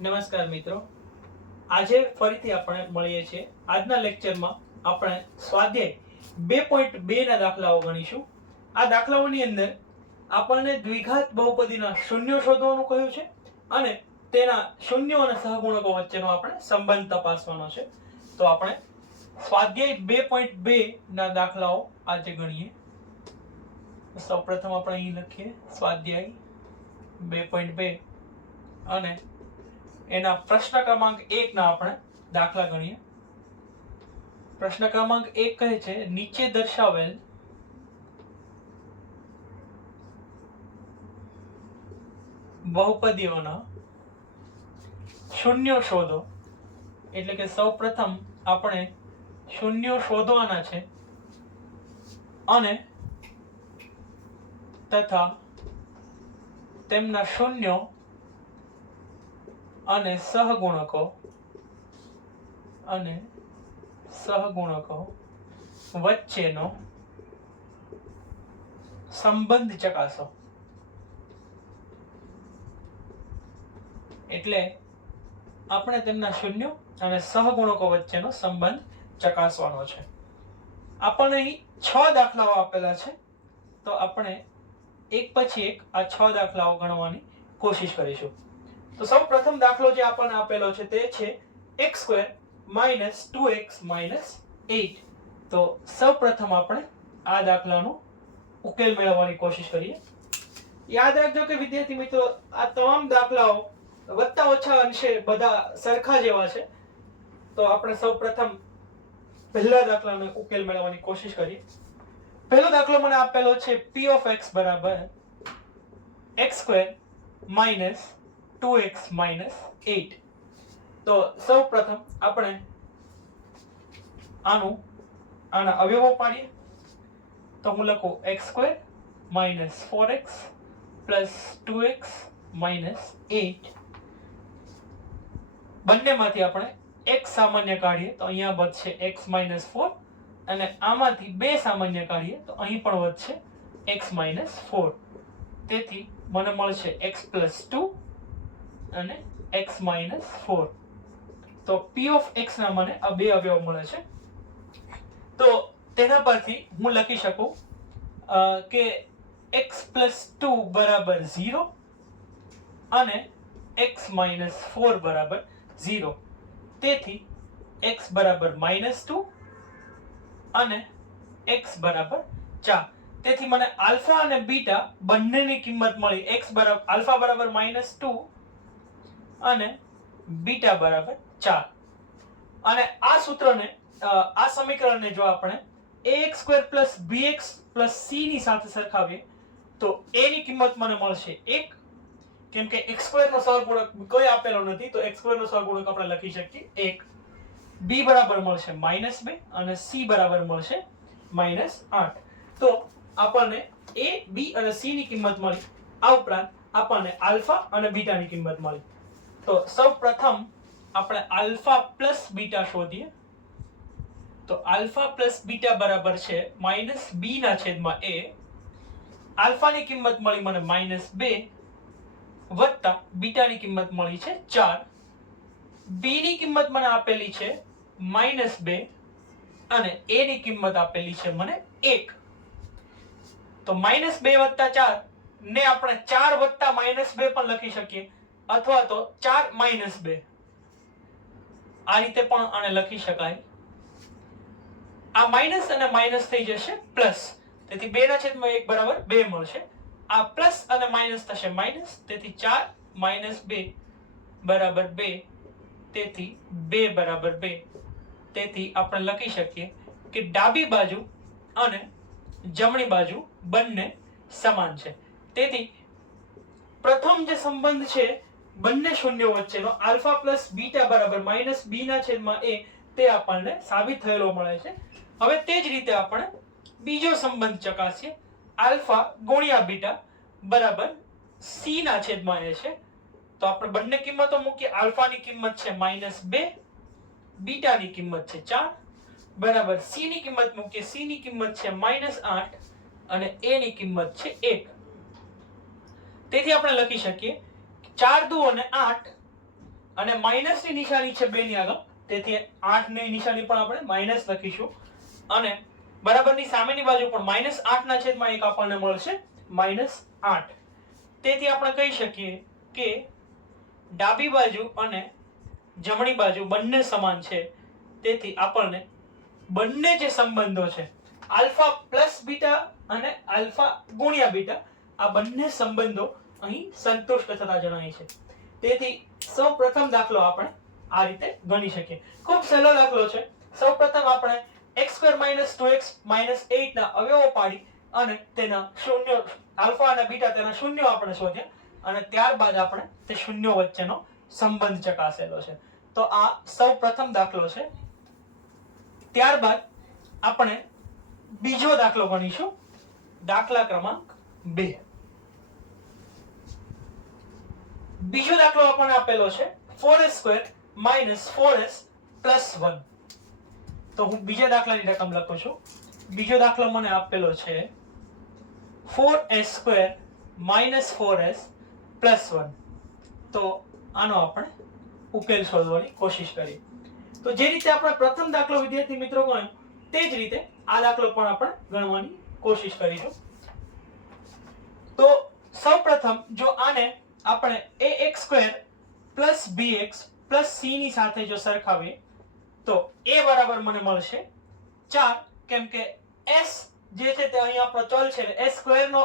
નમસ્કાર મિત્રો, આજે ફરીથી આપણે મળીએ છીએ. આજના લેક્ચરમાં આપણે સ્વાધ્યાય 2.2 ના દાખલાઓ ગણીશું. આ દાખલાઓની અંદર આપણને દ્વિઘાત બહુપદીના શૂન્યો શોધવાનું કહ્યું છે અને તેના શૂન્યો અને સહગુણકો વચ્ચેનો આપણે સંબંધ તપાસવાનો છે. તો આપણે સ્વાધ્યાય 2.2 ના દાખલાઓ આજે ગણીએ. સૌપ્રથમ આપણે અહીં લખીએ સ્વાધ્યાય 2.2 અને એના પ્રશ્ન ક્રમાંક 1 ના આપણે દાખલા ગણીએ. પ્રશ્ન ક્રમાંક 1 કહે છે નીચે દર્શાવેલ બહુપદીઓના શૂન્યો શોધો. એટલે કે સૌપ્રથમ આપણે શૂન્યો શોધવાના છે અને તથા તેમના શૂન્યો અને સહગુણકો વચ્ચેનો સંબંધ ચકાસો. એટલે આપણે તેમના શૂન્યો અને સહગુણકો વચ્ચેનો સંબંધ ચકાસવાનો છે. આપણને અહીં 6 દાખલાઓ આપેલા છે, તો આપણે એક પછી એક આ 6 દાખલાઓ ગણવાની કોશિશ કરીશું. તો સૌ પ્રથમ દાખલો જે આપણને આપેલો છે તે છે x² - 2x - 8. તો સૌ પ્રથમ આપણે આ દાખલાનો ઉકેલ મેળવવાની કોશિશ કરીએ. યાદ રાખજો કે વિદ્યાર્થી મિત્રો, આ તમામ દાખલાઓ વત્તા ઓછા અંશે બધા સરખા જેવા છે. તો આપણે સૌ પ્રથમ પહેલા દાખલાનો ઉકેલ મેળવવાની કોશિશ કરીએ. પહેલો દાખલો મને આપેલો છે p of x બરાબર x² - 2x - 8. તો સૌ પ્રથમ આપણે આના અવયવો પાડીએ. તો હું લખું x² - 4x + 2x - 8. બંનેમાંથી આપણે x સામાન્ય કાઢીએ તો અહીંયા વધશે x - 4 અને આમાંથી 2 સામાન્ય કાઢીએ તો અહીં પણ વધશે x - 4. તેથી મને મળશે x + 2 અને x - 4. તો p of x ના મને આ બે અવયવ મળે છે. તો તેના પરથી હું લખી શકું કે x + 2 = 0 અને x - 4 = 0. તેથી x = -2 અને x = 4. તેથી મને આલ્ફા અને બીટા બંનેની કિંમત મળી. આલ્ફા બરાબર -2 અને બીટા બરાબર 4. અને આ સૂત્રને આ સમીકરણને જો આપણે ax² + bx + c ની સાથે સરખાવીએ તો a ની કિંમત મને મળશે 1, કેમ કે x² નો સહગુણક કોઈ આપેલો નથી, તો x² નો સહગુણક આપણે લખી શકીએ 1. b બરાબર મળશે -2 અને c બરાબર મળશે -8. તો આપણને a, b અને c ની કિંમત મળી. આ ઉપરાંત આપણને આલ્ફા અને બીટા ની કિંમત મળી. તો સૌ પ્રથમ આપણે આલ્ફા પ્લસ બીટા શોધીએ. તો આલ્ફા પ્લસ બીટા બરાબર છે -b/a. આલ્ફાની કિંમત મળી મને -2 વત્તા બીટાની કિંમત મળી છે 4. b ની કિંમત મને આપેલી છે -2 અને a ની કિંમત આપેલી છે મને 1. તો -2 + 4 ને આપણે 4 + -2 પણ લખી શકીએ, અથવા તો 4 - 2. આ રીતે પણ આને લખી શકાય. આ માઈનસ અને માઈનસ થઈ જશે પ્લસ, તેથી 2/1 બરાબર 2 મળશે. આ પ્લસ અને માઈનસ થશે માઈનસ, તેથી 4 - 2 બરાબર 2. તેથી 2 બરાબર 2. તેથી આપણે લખી શકીએ કે ડાબી બાજુ અને જમણી બાજુ બંને સમાન છે. તેથી પ્રથમ જે સંબંધ છે બંને શૂન્યો વચ્ચેનો, આલ્ફા પ્લસ બીટા બરાબર -b/a, તે આપણને સાબિત થયેલો મળે છે. હવે તે જ રીતે આપણે બીજો સંબંધ ચકાસીએ. આલ્ફા ગુણ્યા બીટા બરાબર c/a છે. તો આપણે બંને કિંમતો મૂકીએ. આલ્ફાની કિંમત છે -2, બીટાની કિંમત છે 4 બરાબર c ની કિંમત મૂકીએ. c ની કિંમત છે -8 અને a ની કિંમત છે 1. તેથી આપણે લખી શકીએ 4 દુ અને 8 અને માઇનસની નિશાની છે 2 ની આગળ, તેથી 8 ની નિશાની પણ આપણે માઇનસ લખીશું અને બરાબરની સામેની બાજુ પણ -8 ના છેદમાં 1 આપણને મળશે -8. તેથી આપણે કહી શકીએ કે ડાબી બાજુ અને જમણી બાજુ બંને સમાન છે, તેથી આપણને બંને જે સંબંધો છે આલ્ફા પ્લસ બીટા અને આલ્ફા ગુણ્યા બીટા, આ બંને સંબંધો અહીં સંતુષ્ટ થતા જણાય છે. તેથી સૌપ્રથમ દાખલો આપણે આ રીતે ગણી શકીએ. ખૂબ સહેલો દાખલો છે. સૌપ્રથમ આપણે x² - 2x - 8 ના અવયવો પાડી અને તેના શૂન્યો આલ્ફા અને બીટા તેના શૂન્યો આપણે શોધ્યા અને ત્યારબાદ આપણે તે શૂન્યો વચ્ચેનો સંબંધ ચકાસેલો છે. તો આ સૌપ્રથમ દાખલો છે. ત્યારબાદ આપણે બીજો દાખલો ગણીશું, દાખલા ક્રમાંક 2. બીજો દાખલો આપણને આપેલો છે 4s² - 4s + 1. તો હું બીજા દાખલાની રકમ લખું છું. બીજો દાખલો મને આપેલો છે 4s² - 4s + 1. તો આનો આપણે ઉકેલ શોધવાની કોશિશ કરીએ. તો જે રીતે આપણે પ્રથમ દાખલો વિદ્યાર્થી મિત્રો ગણ્યો તે જ રીતે આ દાખલો પણ આપણે ગણવાની કોશિશ કરીશું. તો સૌપ્રથમ જો આને આપણે ax² + bx + c ની સાથે જો સરખાવીએ તો a બરાબર મને મળશે 4, કેમ કે s જે છે તે અહીં આપણો ચલ છે, s² નો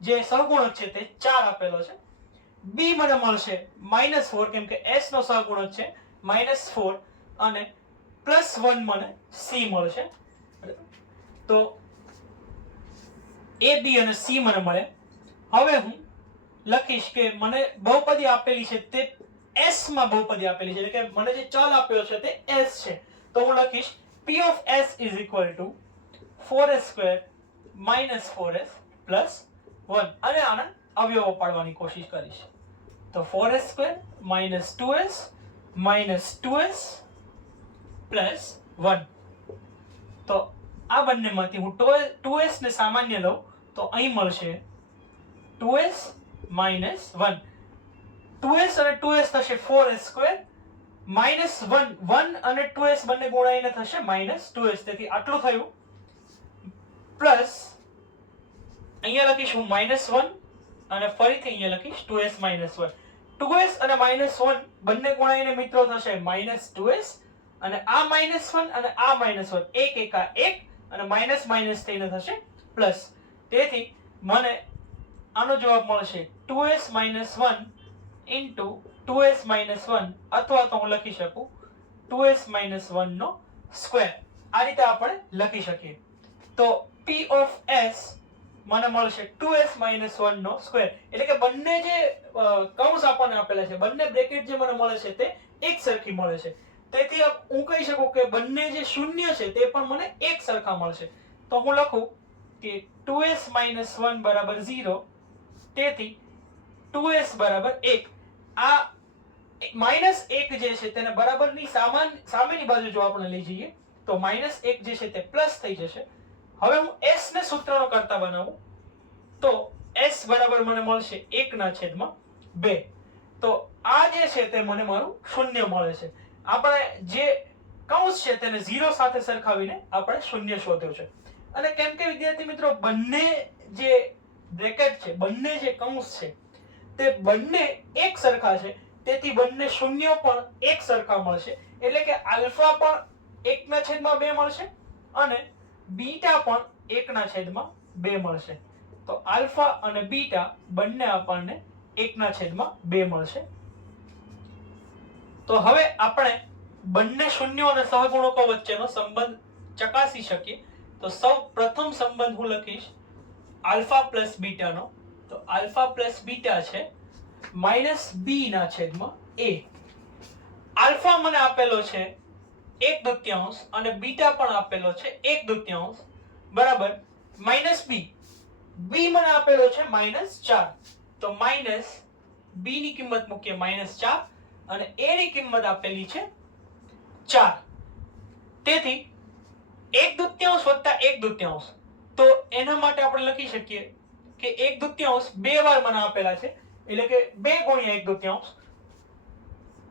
જે સહગુણક છે તે 4 આપેલો છે. b મને મળશે -4, કેમ કે s નો સહગુણક છે -4 અને +1 મને c મળશે. તો a b અને c મને મળે. હવે હું લખીશ કે મને બહુપદી આપેલી છે તે s માં બહુપદી આપેલી છે, એટલે કે મને જે ચલ આપ્યો છે તે s છે. તો હું લખીશ p of s = 4s² - 4s + 1 અને આના અવયવો પાડવાની કોશિશ કરીશ. તો 4s² - 2s - 2s + 1. તો આ બંનેમાંથી હું 2s ને સામાન્ય લઉં તો અહીં મળશે 2s - 1. 2s અને 2s થશે 4s², -1 અને 2s બંને ગુણાઈને થશે -2s. તેથી આટલું થયું, પ્લસ અહીંયા લખીશ હું -1 અને ફરીથી અહીંયા લખીશ 2s - 1. 2s અને -1 બંને ગુણાઈને મિત્રો થશે -2s અને આ -1 અને આ -1 એક એકા એક અને માઇનસ માઇનસ થઈને થશે પ્લસ. તેથી મને આનો જવાબ મળશે 2s - 1 * 2s - 1, અથવા તો હું લખી શકું 2s - 1 નો સ્ક્વેર. આ રીતે આપણે લખી શકીએ. તો p of s મને મળશે 2s - 1 નો સ્ક્વેર. એટલે કે બંને જે કૌંસ આપણને આપેલા છે, બંને બ્રેકેટ જે મને મળે છે તે એક સરખી મળે છે. તેથી હું કહી શકું કે બંને જે શૂન્ય છે તે પણ મને એક સરખા મળશે. તો હું લખું કે 2s - 1 = 0, તેથી 2s = 1. આ -1 જે છે તેને બરાબરની સામેની બાજુ જો આપણે લઈ જઈએ તો -1 જે છે તે પ્લસ થઈ જશે. હવે હું s ને સૂત્રનો કરતા બનાવું તો s બરાબર મને મળશે 1/2. તો આ જે છે તે મને મારું શૂન્ય મળે છે. આપણે જે કૌંસ છે તેને 0 સાથે સરખાવીને આપણે શૂન્ય શોધ્યો છે. અને કેમ કે વિદ્યાર્થી મિત્રો બંને જે બ્રેકેટ છે, બંને જે કૌંસ છે તે બંને એક સરખા છે, તેથી બંને શૂન્યો પણ એક સરખા મળશે. એટલે કે આલ્ફા પણ 1/2 મળશે અને બીટા પણ 1/2 મળશે. તો આલ્ફા અને બીટા બંને આપણને 1/2 મળશે. તો હવે આપણે બંને શૂન્યો અને સહગુણકો વચ્ચેનો સંબંધ ચકાસી શકીએ. તો સૌ પ્રથમ સંબંધ હું લખીશ આલ્ફા પ્લસ બીટા નો. તો આલ્ફા પ્લસ બીટા છે -b/a. આલ્ફા મને આપેલો છે 1/2 અને બીટા પણ આપેલો છે 1/2 બરાબર -b. b મને આપેલો છે -4. તો -b ની કિંમત મૂકીએ -4 અને a ની કિંમત આપેલી છે 4. તેથી 1/2 + 1/2, તો એના માટે આપણે લખી શકીએ કે 1/2 બે વાર મને આપેલા છે, એટલે કે 2 × 1/2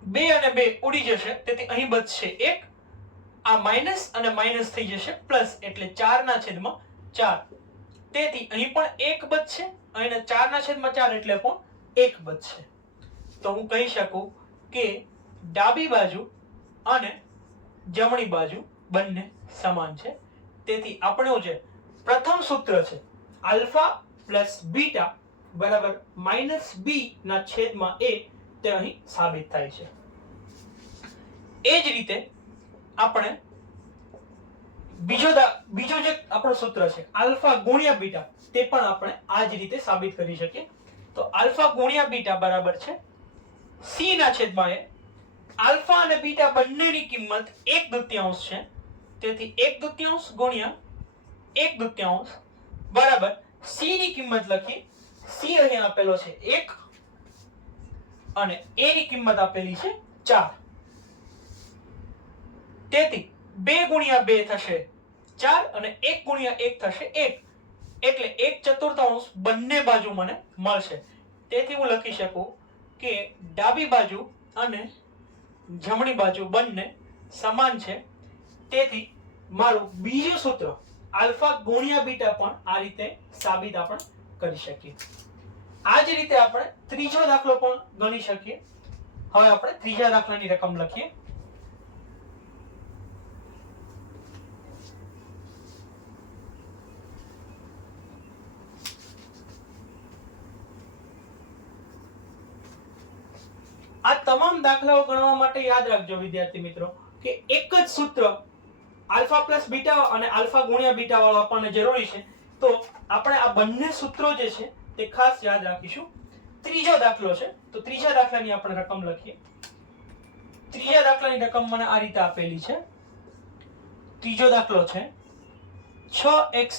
2 અને 2 ઉડી જશે, તેથી અહીં બચશે 1. આ માઇનસ અને માઇનસ થઈ જશે પ્લસ, એટલે 4/4. તેથી અહીં પણ 1 બચશે, અહીં 4/4 એટલે પણ 1 બચશે. તો હું કહી શકું કે ડાબી બાજુ અને જમણી બાજુ બંને સમાન છે. તેથી આપણું જે પ્રથમ સૂત્ર છે આલ્ફા પ્લસ બીટા બરાબર માઇનસ બી ના છેદમાં a, તે અહીં સાબિત થાય છે. એ જ રીતે આપણે બીજો જે આપણું સૂત્ર છે આલ્ફા ગુણ્યા બીટા, તે પણ આપણે આ જ રીતે સાબિત કરી શકીએ. તો આલ્ફા ગુણ્યા બીટા બરાબર છે c ના છેદમાં a. આલ્ફા અને બીટા બંનેની કિંમત 1/2 છે, તેથી 1/2 ગુણ્યા 1/2 બરાબર c ની કિંમત લખી. c અહીં આપેલો છે 1 અને a ની કિંમત આપેલી છે 4. તેથી 2 ગુણ્યા 2 થશે 4 અને 1 ગુણ્યા 1 થશે 1, એટલે 1/4 બંને બાજુ મને મળશે. તેથી હું લખી શકું કે ડાબી બાજુ અને જમણી બાજુ બંને સમાન છે. તેથી મારું બીજું સૂત્ર આલ્ફા ગુણ્યા બીટા પણ આ રીતે સાબિત આપણે કરી શકીએ. આ જ રીતે આપણે ત્રીજો દાખલો પણ ગણી શકીએ. હવે આપણે ત્રીજા દાખલાની રકમ લખીએ. આ તમામ દાખલાઓ ગણવા માટે યાદ રાખજો વિદ્યાર્થી મિત્રો કે એક જ સૂત્ર આલ્ફા પ્લસ બીટા અને આલ્ફા ગુણ્યા બીટા વાળો આપણને જરૂરી છે. તો આપણે આ બંને સૂત્રો જે છે તે ખાસ યાદ રાખીશું. ત્રીજો દાખલો છે, તો ત્રીજા દાખલાની આપણે રકમ લખીએ. ત્રીજા દાખલાની રકમ મને આ રીતે આપેલી છે. ત્રીજો દાખલો છે 6x² -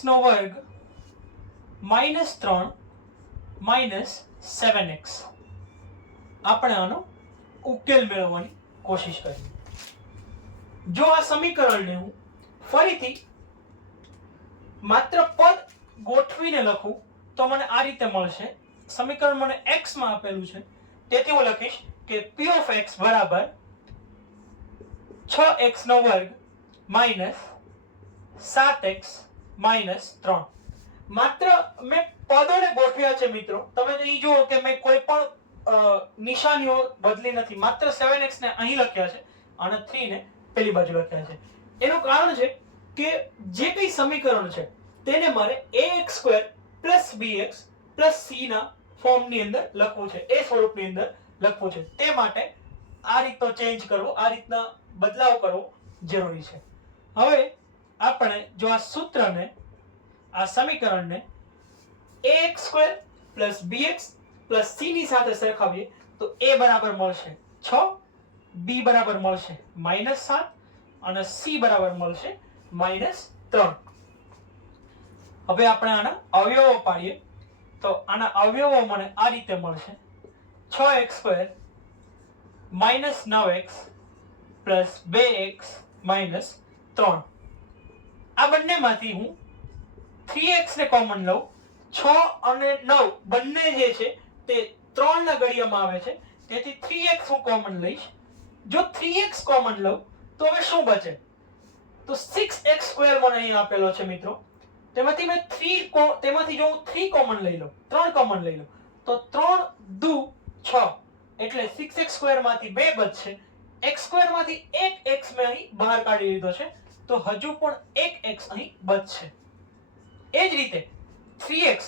3 - 7x. આપણે આનો ઉકેલ મેળવવાની કોશિશ કરીએ. જો આ સમીકરણને હું ફરીથી માત્ર પદ ગોઠવીને લખું તો મને આ રીતે મળશે. સમીકરણ મને x માં આપેલું છે, તેથી હું લખીશ કે p of x બરાબર 6x² - 7x - 3. માત્ર મેં પદોને ગોઠવ્યા છે મિત્રો. તમે અહીં જુઓ કે મેં કોઈ પણ નિશાનીઓ બદલી નથી. માત્ર 7x ને અહીં લખ્યા છે અને 3 ને પેલી બાજુ લખ્યા છે. એનું કારણ છે કે જે કઈ સમીકરણ છે તેને મારે ax² + bx + c ના ફોર્મની અંદર લખવું છે, એ સ્વરૂપની અંદર લખવું છે. તે માટે આ રીતનો ચેન્જ કરવો, આ રીતના બદલાવ કરવો જરૂરી છે. હવે આપણે જો આ સૂત્રને, આ સમીકરણને ax² + bx + c ની સાથે સરખાવીએ તો a બરાબર મળશે 6, b બરાબર મળશે -7 અને c બરાબર મળશે -3. હવે આપણે આના અવયવો પાડીએ તો આના અવયવો મને આ રીતે મળશે 6x² - 9x + 2x - 3. આ બંનેમાંથી હું 3x ને કોમન લઉં. 6 અને 9 બંને જે છે તે 3 ના ઘડિયામાં આવે છે, તેથી 3x હું કોમન લઈશ. જો 3x કોમન લઉં તો હવે શું બચે? તો 6x² મને અહીં આપેલો છે મિત્રો. તેમાંથી જો હું 3 કોમન લઈ લઉં, 3 કોમન લઈ લઉં તો 3 દુ 6, એટલે 6x² માંથી 2 બચશે. x² માંથી 1x મેં અહીં બહાર કાઢી લીધો છે, તો હજુ પણ 1x અહીં બચશે. એ જ રીતે 3x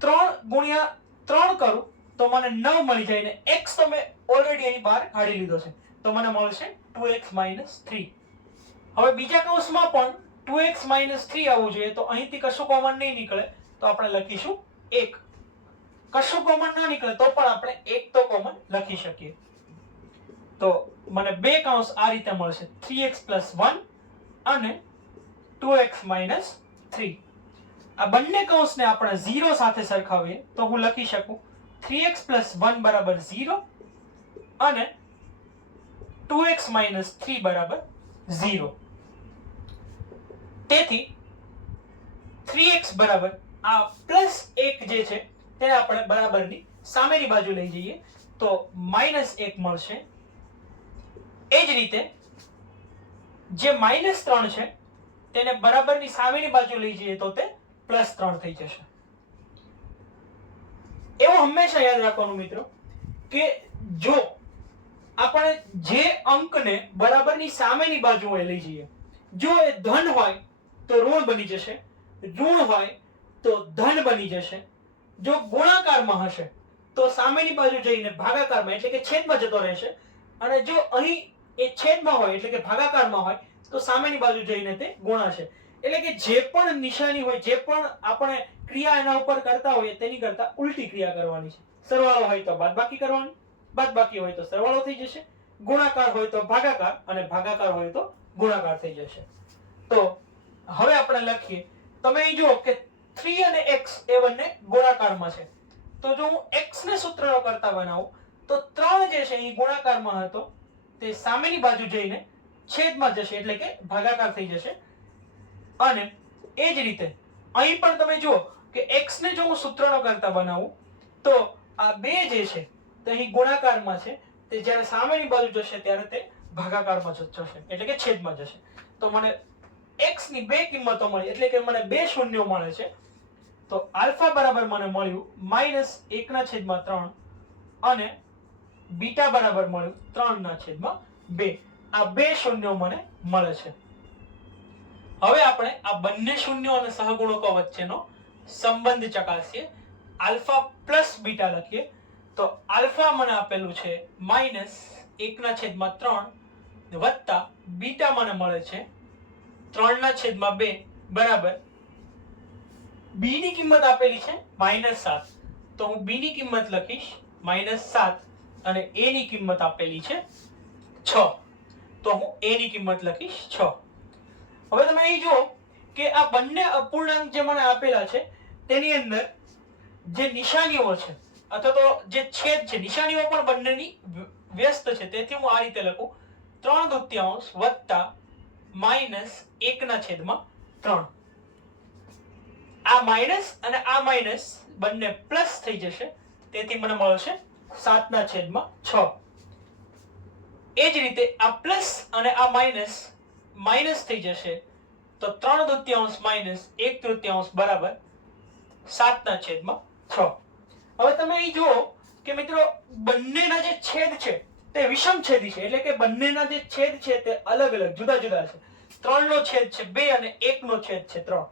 3 ગુણ્યા 3 કરું તો મને 9 મળી જાય, ને x તો મેં ઓલરેડી અહીં બહાર કાઢી લીધો છે, તો મને મળશે 2x - 3. હવે બીજા કૌંસમાં પણ 2x - 3 આવવું જોઈએ, તો અહીંથી કશું કોમન નહીં નીકળે તો આપણે લખીશું 1. કશું કોમન ના નીકળે તો પણ આપણે 1 તો કોમન લખી શકીએ. તો મને બે કૌંસ આ રીતે મળશે 3x + 1 અને 2x - 3. આ બંને કૌંસને આપણે 0 સાથે સરખાવીએ તો હું લખી શકું 3x + 1 બરાબર 0 અને 2x - 3 બરાબર 0. તેથી 3x બરાબર આ +1 જે છે તેને આપણે બરાબરની સામેની બાજુ લઈ જઈએ તો -1 મળશે એ જ રીતે જે -3 છે તેને બરાબરની સામેની બાજુ લઈ જઈએ તો તે +3 થઈ જશે. એવું હંમેશા યાદ રાખવાનું મિત્રો કે જો આપણે જે અંકને બરાબરની સામેની બાજુએ લઈ જઈએ, જો એ ધન હોય તો ઋણ બની જશે, ઋણ હોય તો ધન બની જશે. જો ગુણાકારમાં હશે તો સામેની બાજુ જઈને ભાગાકારમાં એટલે કે છેદમાં જતો રહેશે, અને જો અહીં એ છેદમાં હોય એટલે કે ભાગાકારમાં હોય તો સામેની બાજુ જઈને તે ગુણાશે. એટલે કે જે પણ નિશાની હોય, જે પણ આપણે ક્રિયા એના ઉપર કરતા હોઈએ તેની કરતા ઉલટી ક્રિયા કરવાની છે. સરવાળો હોય તો બાદબાકી કરવાની, બાદબાકી હોય તો સરવાળો થઈ જશે, ગુણાકાર હોય તો ભાગાકાર, અને ભાગાકાર હોય તો ગુણાકાર થઈ જશે. તો હવે આપણે લખીએ. તમે અહીં જુઓ કે 3 અને x એ બંને ગુણાકારમાં છે. તો જો હું x ને સૂત્રનો કરતા બનાવું તો 3 જે છે એ ગુણાકારમાં હતો તે સામેની બાજુ જઈને છેદમાં જશે એટલે કે ભાગાકાર થઈ જશે. અને એ જ રીતે અહીં પણ તમે જુઓ કે x ને જો હું સૂત્રનો કરતા બનાવું તો આ 2 જે છે તે અહીં ગુણાકારમાં છે, તે જ્યારે સામેની બાજુ જશે ત્યારે તે ભાગાકારમાં જશે એટલે કે છેદમાં જશે. તો મને x ની 2 કિંમતો મળી એટલે કે મને 2 શૂન્યો મળે છે. તો આલ્ફા બરાબર મને મળ્યું -1/3 અને બીટા બરાબર મળ્યું 3/2. આ 2 શૂન્યો મને મળે છે. હવે આપણે આ બંને શૂન્યો અને સહગુણકો વચ્ચેનો સંબંધ ચકાસીએ. આલ્ફા પ્લસ બીટા લખીએ તો આલ્ફા મને આપેલું છે -1/3 વત્તા બીટા મને મળે છે 3/2 બરાબર બી ની કિંમત આપેલી છે -7. તો હું બી ની કિંમત લખીશ -7 અને એ ની કિંમત આપેલી છે 6. તો હું એ ની કિંમત લખીશ 6. હવે તમે અહીં જુઓ કે આ બંને અપૂર્ણાંક જે મને આપેલા છે તેની અંદર જે નિશાનીઓ છે અથવા તો જે છેદ છે, નિશાનીઓ પણ બંનેની વ્યસ્ત છે. તેથી હું આ રીતે લખું 3/2 વત્તા -1/3. આ માઈનસ અને આ માઈનસ બંને પ્લસ થઈ જશે, તેથી મને મળશે 7/6. એ જ રીતે આ પ્લસ અને આ માઈનસ માઈનસ થઈ જશે તો 3/2 માઈનસ 1/3 બરાબર 7/6. હવે તમે અહીં જુઓ કે મિત્રો બંનેના જે છેદ છે તે વિષમછેદી છે એટલે કે બંનેના જે છેદ છે તે અલગ અલગ જુદા જુદા છે. 3 નો છેદ છે 2 અને 1 નો છેદ છે 3.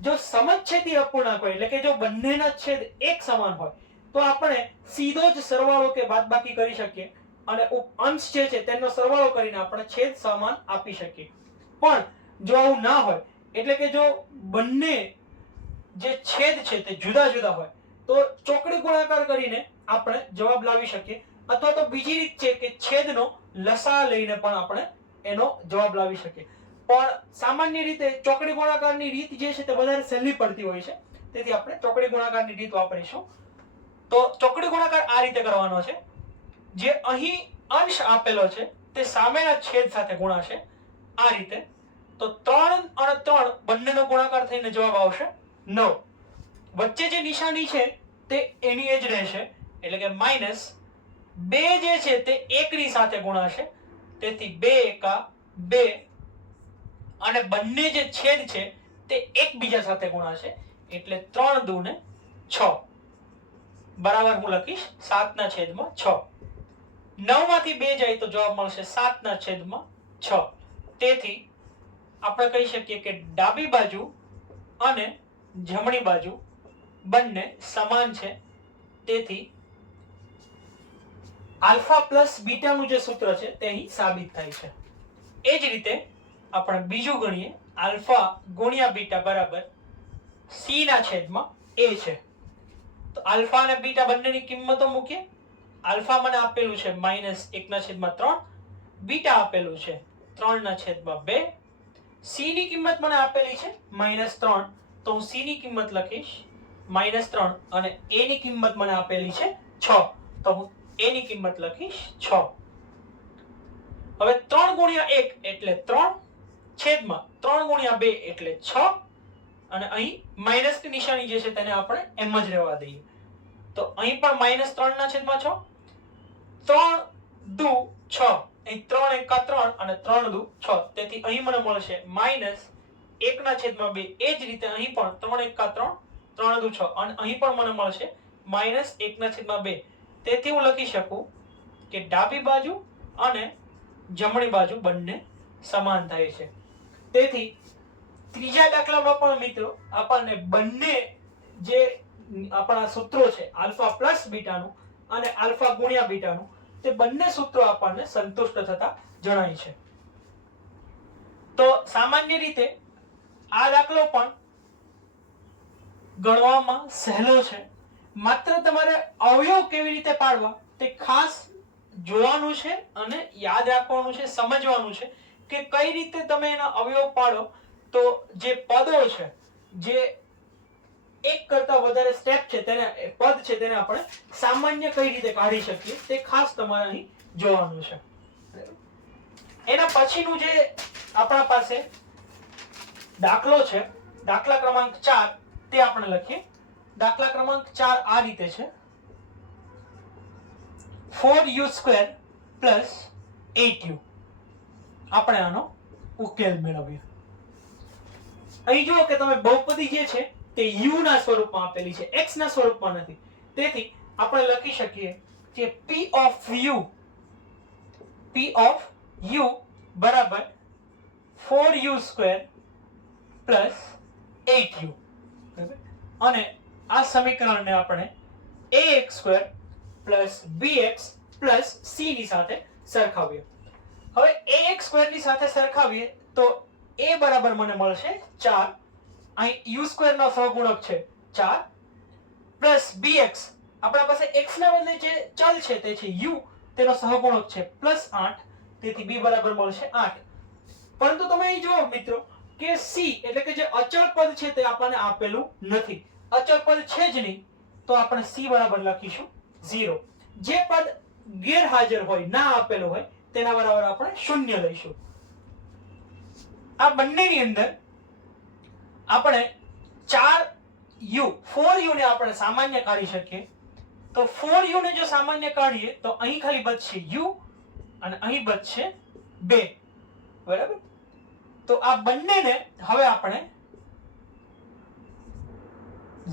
જો સમછેદી અપૂર્ણાંક હોય એટલે કે જો બંનેના છેદ એક સમાન હોય તો આપણે સીધો જ સરવાળો કે બાદબાકી કરી શકીએ અને અંશ જે છે તેનો સરવાળો કરીને આપણે છેદ સમાન આપી શકીએ. પણ જો આવું ના હોય એટલે કે જો બંને જે છેદ છે તે જુદા જુદા હોય તો ચોકડી ગુણાકાર કરીને આપણે જવાબ લાવી શકીએ, અથવા તો બીજી રીત છે કે છેદનો લસા લઈને પણ આપણે એનો જવાબ લાવી શકીએ. પણ સામાન્ય રીતે ચોકડી ગુણાકારની રીત જે છે તે વધારે સહેલી પડતી હોય છે, તેથી આપણે ચોકડી ગુણાકારની રીત વાપરીશું. તો ચોકડી ગુણાકાર આ રીતે કરવાનો છે. જે અહીં અંશ આપેલો છે તે સામેના છેદ સાથે ગુણાશે આ રીતે. તો 3 અને 3 બંનેનો ગુણાકાર થઈને જવાબ આવશે 9. વચ્ચે જે નિશાની છે તે એની જ રહેશે એટલે કે -2 જે છે તે 1 ની સાથે ગુણાશે, તેથી 2 એકા 2 અને બંને જે છેદ છે તે એકબીજા સાથે ગુણાશે એટલે 3 દુ ને 6 બરાબર હું લખીશ 7/6. 9 માંથી 2 જાય તો જવાબ મળશે 7/6. તેથી આપણે કહી શકીએ કે ડાબી બાજુ અને જમણી બાજુ બંને સમાન છે. તેથી આલ્ફા પ્લસ બીટાનું જે સૂત્ર છે તે અહીં સાબિત થાય છે. એ જ રીતે આપણે બીજું ગણીએ. આલ્ફા ગુણ્યા બીટા બરાબર c/a છે. તો આલ્ફા અને બીટા બંનેની કિંમતો મૂકીએ. આલ્ફા મને આપેલું છે -1/3, બીટા આપેલું છે 3/2. c ની કિંમત મને આપેલી છે -3, તો હું c ની કિંમત લખીશ -3 અને a ની કિંમત મને આપેલી છે 6, તો હું a ની કિંમત લખીશ 6. હવે 3 ગુણ્યા 1 એટલે 3 છેદમાં 3 ગુણ્યા 2 એટલે 6 અને અહીં માઈનસ ની નિશાની જે છે તેને આપણે એમ જ રહેવા દઈએ. તો અહીં પણ -3/6, 3 દુ 6 અહીં 3 એકા 3 અને 3 દુ 6, તેથી અહીં મને મળશે -1/2. એ જ રીતે અહીં પણ 3 એકા 3, 3 દુ 6 અને અહીં પણ મને મળશે -1/2. તેથી હું લખી શકું કે ડાબી બાજુ અને જમણી બાજુ બંને સમાન થાય છે. તેથી ત્રીજા દાખલામાં પણ મિત્રો આપણને બંને જે આપણા સૂત્રો છે આલ્ફા પ્લસ બીટાનું અને આલ્ફા ગુણ્યા બીટાનું, તે બંને સૂત્રો આપણને સંતુષ્ટ થતા જણાય છે. તો સામાન્ય રીતે આ દાખલો પણ ગણવામાં સહેલો છે. માત્ર તમારે અવયવ કેવી રીતે પાડવા તે ખાસ જોવાનું છે અને યાદ રાખવાનું છે, સમજવાનું છે કે કઈ રીતે તમે એના અવયવ પાડો તો જે પદો છે, જે એક કરતા વધારે સ્ટેપ છે, તેને પદ છે તેને આપણે સામાન્ય કઈ રીતે કાઢી શકીએ તે ખાસ તમારે અહીં જોવાનું છે. એના પછીનું જે આપણા પાસે દાખલો છે, દાખલા ક્રમાંક 4, તે આપણે લખીએ. દાખલા ક્રમાંક 4 આ રીતે છે: 4u² + 8u. આપણે આનો ઉકેલ મેળવીએ. અહીં જુઓ કે તમે બહુપદી જે છે તે u ના સ્વરૂપમાં આપેલી છે, x ના સ્વરૂપમાં નથી. તેથી આપણે લખી શકીએ કે p of u બરાબર 4u² + 8u. અને આ સમીકરણને આપણે ax² + bx + c ની સાથે સરખાવીએ. હવે ax² ની સાથે સરખાવીએ તો a બરાબર મને મળશે 4. અહીં u² નો સહગુણક છે 4 પ્લસ bx, આપણા પાસે x ના બદલે જે ચલ છે તે છે u, તેનો સહગુણક છે +8, તેથી b બરાબર મળશે 8. પરંતુ તમે અહીં જુઓ મિત્રો કે c એટલે કે જે અચળ પદ છે તે આપણને આપેલું નથી. અચળ પદ છે જ નહીં, તો આપણે c બરાબર લખીશું 0. જે પદ ગેરહાજર હોય, ના આપેલું હોય, તેના બરાબર આપણે 0 લઈશું. આ બંનેની અંદર આપણે 4u ને આપણે સામાન્ય કાઢી શકીએ. તો 4u ને જો સામાન્ય કાઢીએ તો અહીં ખાલી બચશે u અને અહીં બચશે 2. બરાબર? તો આ બંનેને હવે આપણે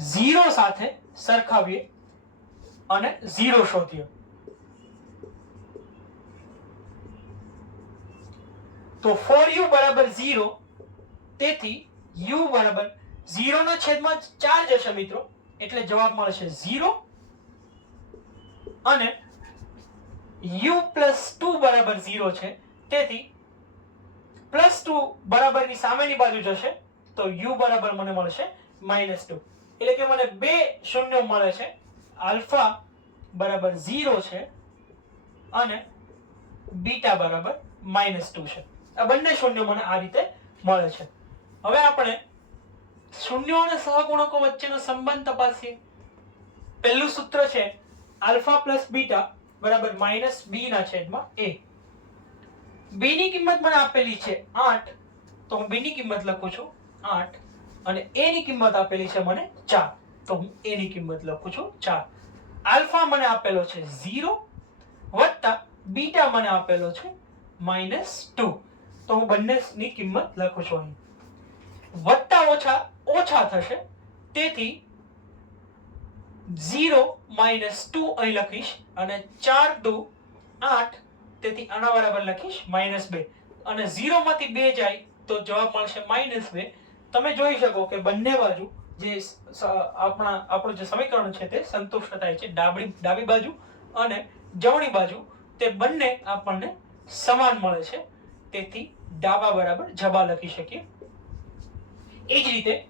0 સાથે સરખાવીએ અને 0 શોધીએ. તો 4u બરાબર 0, તેથી u બરાબર 0 ના છેદમાં 4 જશે મિત્રો, એટલે જવાબ મળશે 0. અને u + 2 બરાબર 0 છે, તેથી +2 બરાબરની સામેની બાજુ જશે તો u બરાબર મને મળશે -2. એટલે કે મને બે શૂન્યો મળે છે. આલ્ફા બરાબર 0 છે અને બીટા બરાબર -2 છે. આ બંને શૂન્યો મને આ રીતે મળે છે. હવે આપણે શૂન્યો અને સહગુણકો વચ્ચેનો સંબંધ તપાસીએ. પહેલું સૂત્ર છે આલ્ફા + બીટા બરાબર -b/a. b ની કિંમત મને આપેલી છે 8, તો હું b ની કિંમત લખું છું 8. અને a ની કિંમત આપેલી છે મને 4, તો હું a ની કિંમત લખું છું 4. આલ્ફા મને આપેલો છે 0 વત્તા બીટા મને આપેલો છે -2, તો હું બંનેની કિંમત લખું છું. અહીં વત્તા ઓછા ઓછા થશે, તેથી 0 - 2 અહીં લખીશ અને 4 દુ 8, તેથી આના બરાબર લખીશ -2. અને 0 માંથી 2 જાય તો જવાબ મળશે -2. તમે જોઈ શકો કે બંને બાજુ જે આપણું જે સમીકરણ છે તે સંતુષ્ટ થાય છે. ડાબી બાજુ અને જમણી બાજુ તે બંને આપણને સમાન મળે છે, તેથી ડાબા બરાબર જબા લખી શકીએ. એ જ રીતે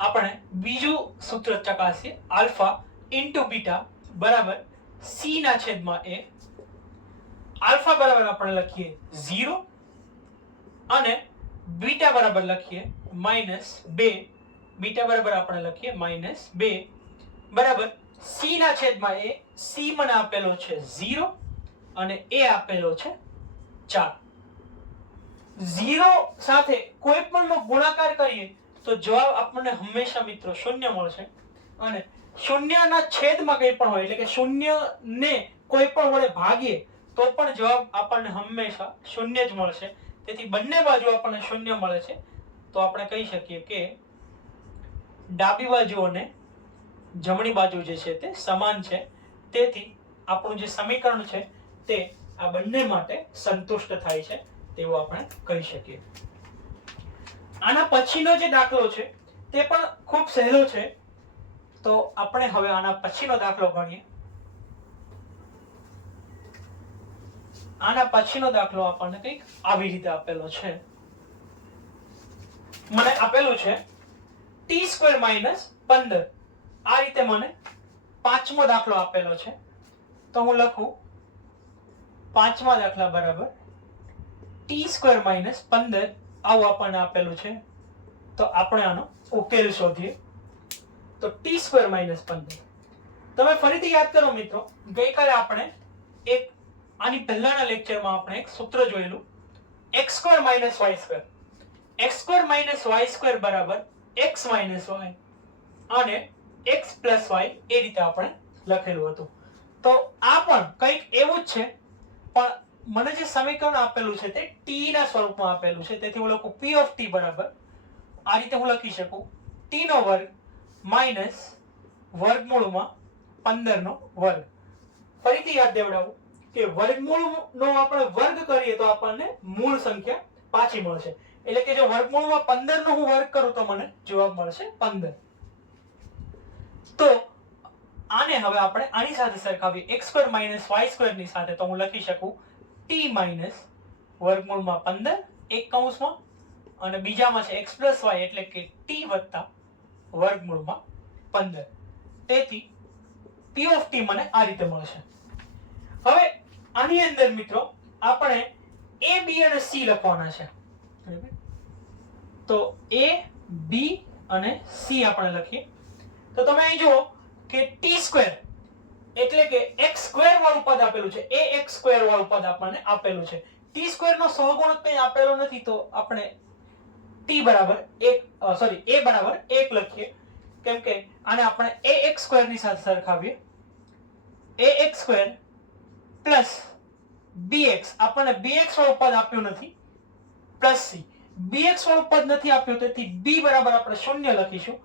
આપણે બીજું સૂત્ર ચકાસીએ. આલ્ફા * બીટા બરાબર c/a. આલ્ફા બરાબર આપણે લખીએ 0 અને બીટા બરાબર લખીએ -2. બીટા બરાબર આપણે લખીએ -2 બરાબર c/a. c મને આપેલો છે 0 અને a આપેલો છે 4. 0 સાથે કોઈ પણ નો ગુણાકાર કરીએ તો જવાબ આપણને હંમેશા મિત્રો 0 મળશે. અને 0 ના છેદમાં કંઈ પણ હોય, એટલે કે 0 ને કોઈ પણ વડે ભાગીએ તો પણ જવાબ આપણને હંમેશા શૂન્ય જ મળશે. તેથી બંને બાજુ આપણને શૂન્ય મળે છે તો આપણે કહી શકીએ કે ડાબી બાજુ અને જમણી બાજુ જે છે તે સમાન છે. તેથી આપણું જે સમીકરણ છે તે આ બંને માટે સંતુષ્ટ થાય છે તેવું આપણે કહી શકીએ. આના પછીનો જે દાખલો છે તે પણ ખૂબ સહેલો છે. તો આપણે હવે આના પછીનો દાખલો ગણીએ. આના પછીનો દાખલો આપણને કંઈક આવી રીતે આપેલો છે. મને આપેલું છે t² - 15. આ રીતે મને પાંચમો દાખલો આપેલો છે. તો હું લખું પાંચમા દાખલા બરાબર t² - 15 આવું આપણને આપેલું છે. તો આપણે આનો ઉકેલ શોધીએ. તો t² - 15. તમે ફરીથી યાદ કરો મિત્રો, ગઈકાલે આપણે આની પહેલાના લેક્ચરમાં આપણે એક સૂત્ર જોયેલું x² - y². x² - y² બરાબર x - y અને x + y એ રીતે આપણે લખેલું હતું. તો આ પણ કંઈક એવું જ છે, પણ મને જે સમીકરણ આપેલું છે તે t ના સ્વરૂપમાં આપેલું છે. તેથી હું લખું p of t બરાબર આ રીતે હું લખી શકું t² - વર્ગમૂળમાં 15 નો વર્ગ. ફરીથી યાદ દેવડાવું કે વર્ગમૂળનો આપણે વર્ગ કરીએ તો આપણને મૂળ સંખ્યા પાછી મળશે. એટલે કે જો વર્ગમૂળમાં 15 નો હું વર્ગ કરું તો મને જવાબ મળશે 15. તો આને હવે આપણે આની સાથે સરખાવીએ x² - y² ની સાથે. તો હું લખી શકું t - વર્ગમૂળમાં 15 એક કૌંસમાં અને બીજામાં છે x + y એટલે કે t + વર્ગમૂળમાં 15. તેથી p of t મને આ રીતે મળશે. હવે આની અંદર મિત્રો આપણે a b અને c લખવાના છે. તો a b અને c આપણે લખીએ. તો તમે અહીં જુઓ કે t² એટલે કે x² વાળું પદ આપેલું છે. ax² વાળું પદ આપણને આપેલું છે. t² નો સહગુણક કંઈ આપેલો નથી તો આપણે a બરાબર 1 લખીએ. કેમ કે આને આપણે ax² ની સાથે સરખાવીએ. ax² પ્લસ bx આપણને bx વાળું પદ આપ્યું નથી પ્લસ c. bx વાળું પદ નથી આપ્યું તેથી b બરાબર આપણે શૂન્ય લખીશું.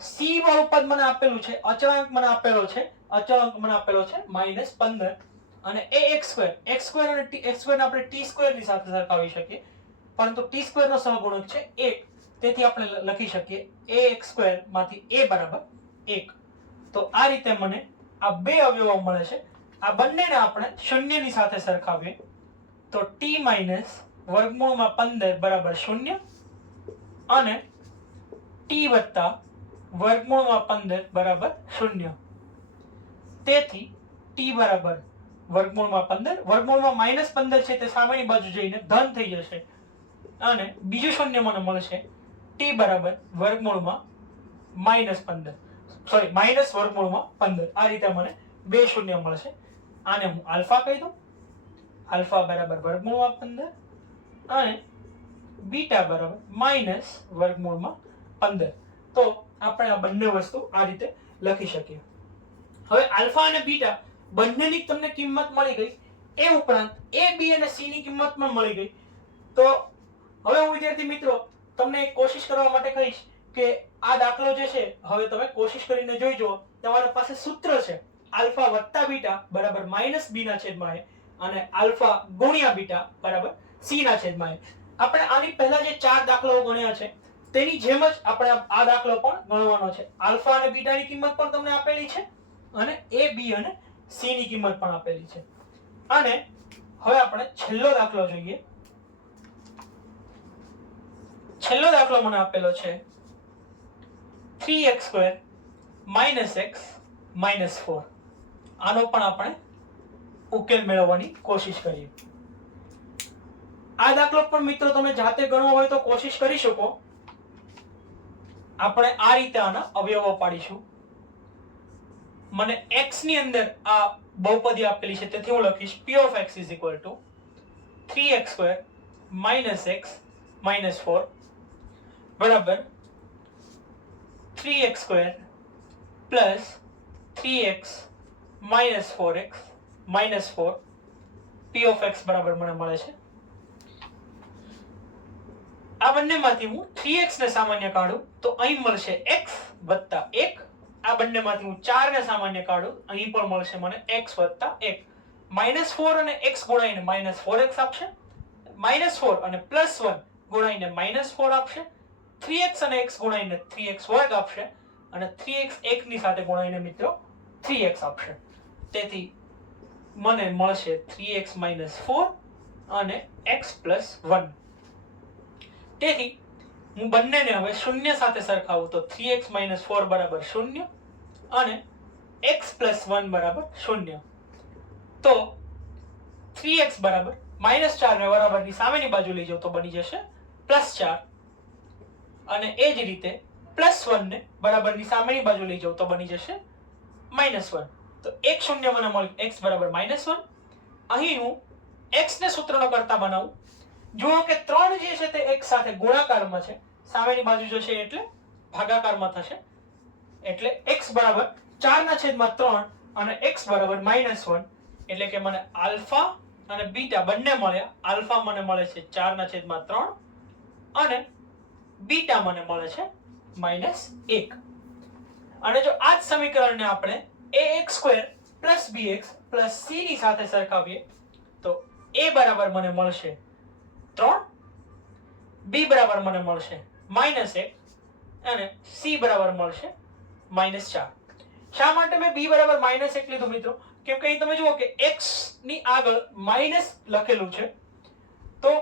c વાળું પદ મને આપેલું છે, અચળાંક મને આપેલો છે, અચળાંક મને આપેલો છે -15 અને ax² x² અને x² ને આપણે t² ની સાથે સરખાવી શકીએ, પરંતુ t² નો સહગુણક છે 1. તેથી આપણે લખી શકીએ ax² માંથી a બરાબર 1. તો આ રીતે મને આ બે અવયવો મળે છે. આ બંનેને આપણે શૂન્યની સાથે સરખાવીએ તો t - વર્ગમૂળમાં 15 બરાબર 0 અને t + વર્ગમૂળમાં 15 બરાબર 0. તેથી t બરાબર વર્ગમૂળમાં 15, વર્ગમૂળમાં -15 છે તે સામેની બાજુ જઈને ધન થઈ જશે અને બીજું શૂન્ય મને મળશે t બરાબર વર્ગમૂળમાં -15 માઈનસ વર્ગમૂળમાં 15. આ રીતે મને બે શૂન્ય મળશે. આને હું આલ્ફા કહી દઉં. આલ્ફા બરાબર વર્ગમૂળમાં 15 અને બીટા બરાબર માઈનસ વર્ગમૂળમાં 15. તો આપણે આ બંને વસ્તુ આ રીતે લખી શકીએ. હવે આલ્ફા અને બીટા બંનેની તમને કિંમત મળી ગઈ. એ ઉપરાંત a b અને c ની કિંમત પણ મળી ગઈ. તો હવે હું વિદ્યાર્થી મિત્રો તમને એક કોશિશ કરવા માટે કહીશ કે આ દાખલો જે છે હવે તમે કોશિશ કરીને જોઈ જુઓ. તમારી પાસે સૂત્ર છે આલ્ફા વત્તા બીટા બરાબર -b ના છેદમાં a અને આલ્ફા ગુણ્યા બીટા બરાબર c ના છેદમાં a. આપણે આની પહેલા જે 4 દાખલાઓ ગણ્યા છે તેની જેમ જ આપણે આ દાખલો પણ ગણવાનો છે. આલ્ફા અને બીટા ની કિંમત પણ તમને આપેલી છે અને a b અને c ની કિંમત પણ આપેલી છે. અને હવે આપણે છેલ્લો દાખલો જોઈએ. છેલ્લો દાખલો મને આપેલો છે 3x² - x - 4. આનો પણ આપણે ઉકેલ મેળવવાની કોશિશ કરીએ. આ દાખલો પણ મિત્રો તમે જાતે ગણવો હોય તો કોશિશ કરી શકો. આપણે આ રીતે આના અવયવો પાડીશું. મને x ની અંદર આ બહુપદી આપેલી છે તેથી હું લખીશ p of x = 3x² - x - 4 બરાબર 3x² + 3x - 4x - 4 p of x બરાબર મને મળે છે. આ બંનેમાંથી હું 3x ને સામાન્ય કાઢું તો અહીં મળશે x વત્તા 1. આ બંનેમાંથી હું 4 ને સામાન્ય કાઢું અહીં પણ મળશે મને x વત્તા 1. -4 અને x ગુણાઈને -4x આપશે. -4 અને +1 ગુણાઈને -4 આપશે. 3x અને x ગુણાઈને 3x વર્ગ આપશે અને 3x 1 ની સાથે ગુણાઈને મિત્રો 3x આપશે. તેથી મને મળશે 3x - 4 અને x + 1. તેથી હું બંનેને હવે 0 સાથે સરખાવું તો 3x - 4 બરાબર 0 અને x + 1 બરાબર 0. તો 3x બરાબર -4 ને બરાબરની સામેની બાજુ લઈ જાવ તો બની જશે +4 અને એ જ રીતે +1 ને બરાબરની સામેની બાજુ લઈ જાવ તો બની જશે -1. તો 1 0 મને મળ્યું x બરાબર -1. અહીં હું x ને સૂત્રનો કરતા બનાવું. જુઓ કે 3 જે છે તે x સાથે ગુણાકારમાં છે, સામેની બાજુ જશે એટલે ભાગાકારમાં થશે. એટલે x બરાબર 4/3 અને x બરાબર -1 એટલે કે મને આલ્ફા અને બીટા બંને મળ્યા. આલ્ફા મને મળે છે 4/3 અને બીટા મને મળે છે -1. અને જો આ જ સમીકરણને આપણે ax² + bx + c ની સાથે સરખાવીએ તો a બરાબર મને મળશે 3, b બરાબર મને મળશે -1 અને c બરાબર મળશે -4. શા માટે મેં b બરાબર -1 લીધું મિત્રો? કેમ કે અહીં તમે જુઓ કે x ની આગળ માઈનસ લખેલું છે. તો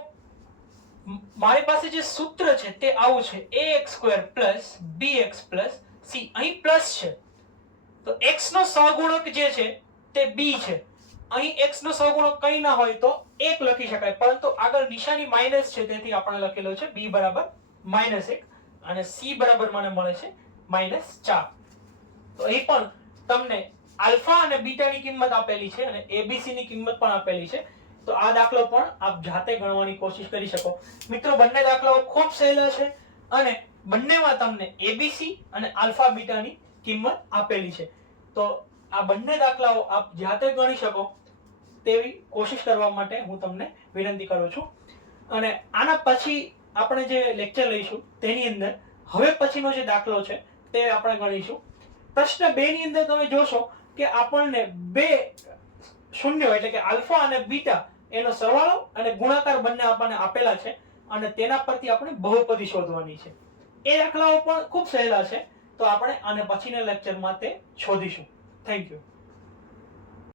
મારી પાસે જે સૂત્ર છે તે આવું છે ax² + bx + c. અહીં પ્લસ છે તો x નો સહગુણક જે છે તે b છે. અહીં x નો સહગુણક કંઈ ના હોય તો 1 લખી શકાય, પરંતુ આગળ નિશાની માઈનસ છે તેથી આપણે લખેલો છે b બરાબર -1 અને c બરાબર મને મળે છે -4. તો અહીં પણ તમને આલ્ફા અને બીટાની કિંમત આપેલી છે અને abc ની કિંમત પણ આપેલી છે. તો આ દાખલો પણ આપ જાતે ગણવાની કોશિશ કરી શકો. મિત્રો બંને દાખલાઓ ખૂબ સહેલા છે અને બંનેમાં તમને abc અને આલ્ફા બીટાની કિંમત આપેલી છે. તો આ બંને દાખલાઓ આપ જાતે ગણી શકો તેવી કોશિશ કરવા માટે હું તમને વિનંતી કરું છું. અને આના પછી આપણે જે લેક્ચર લઈશું તેની અંદર હવે પછીનો જે દાખલો છે તે આપણે ગણીશું. પ્રશ્ન 2 ની અંદર તમે જોશો કે આપણને બે શૂન્યો એટલે કે આલ્ફા અને બીટા એનો સરવાળો અને ગુણાકાર બંને આપણને આપેલા છે અને તેના પરથી આપણે બહુપદી શોધવાની છે. એ દાખલાઓ પણ ખૂબ સહેલા છે. તો આપણે આને પછીના લેક્ચરમાં તે શોધીશું. Thank you.